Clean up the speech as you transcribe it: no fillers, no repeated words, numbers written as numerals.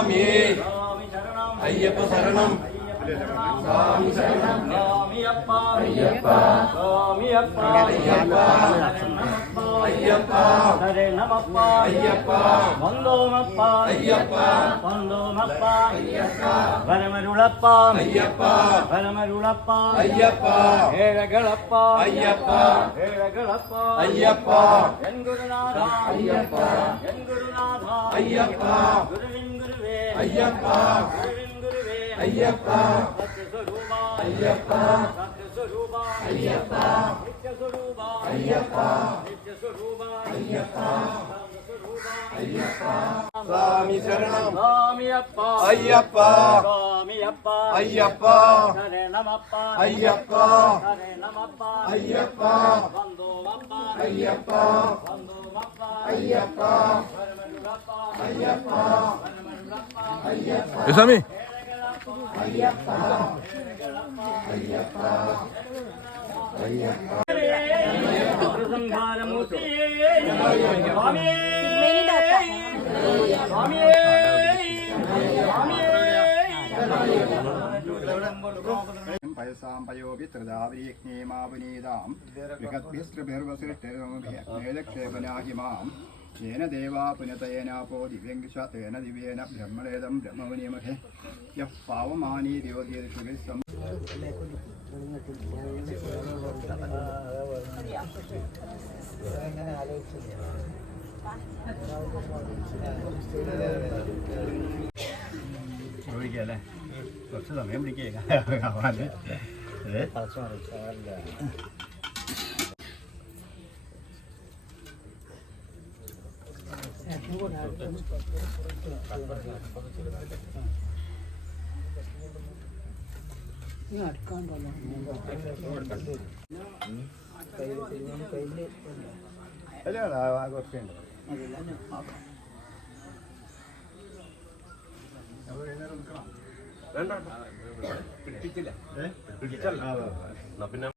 സ്വാമി അയ്യപ്പ ശരണം സ്വാമി ശരണം സ്വാമിയപ്പ Ayyappa സ്വാമിയപ്പ Ayyappa Ayyappa ശരണമപ്പ Ayyappa വന്ദോമപ്പ Ayyappa വന്ദോമപ്പ Ayyappa വരമരുളപ്പ Ayyappa വരമരുളപ്പ Ayyappa ഏഴകളപ്പ Ayyappa ഏഴകളപ്പ Ayyappa N ഗുരുനാഥ Ayyappa N ഗുരുനാഥ Ayyappa ഗുരുവിൻ ഗുരുവേ Ayyappa ഗുരുവിൻ ഗുരുവേ Ayyappa സത്യസ്വരൂപ Ayyappa സത്യസ്വരൂപ Ayyappa നിത്യസ്വരൂപ Ayyappa നിത്യസ്വരൂപ Ayyappa സർവസ്വരൂപ Ayyappa സ്വാമി ശരണം സ്വാമിയപ്പ അയ്യപ്പ സ്വാമിയപ്പ അയ്യപ്പ ശരണമപ്പ അയ്യപ്പ ശരണമപ്പ അയ്യപ്പ വന്ദോമപ്പ അയ്യപ്പ വന്ദോമപ്പ അയ്യപ്പ വരമരുളപ്പ അയ്യപ്പ വരമരുളപ്പ അയ്യപ്പ സ്വാമി അയ്യപ്പ അയ്യപ്പ അയ്യപ്പ സംഹാരമൂർത്തിയേ സ്വാമിയേ സ്വാമിയേ പയസാം പയോപി ത്രിദാവരീജ്ഞേമാപുനീതാം വിഹദ്ഭിസ്തൃഭിർവസിഷ്ടേക്ഷേപനാഹിമാം യേന ദേവാ പുനതയേനാപോ ദിവ്യങ്കുശ തേന ദിവ്യേന ബ്രഹ്മണേദം ബ്രഹ്മവനീമഹേ യഃ പാവമാനീ ദ്യോതീർഷുഭിസ്സം ചോദിക്കല്ലേ കുറച്ച് സമയം പിടിക്കാവാല്ലേ അല്ല കുറച്ചുണ്ട് വേണ്ട പിടിപ്പിച്ചില്ല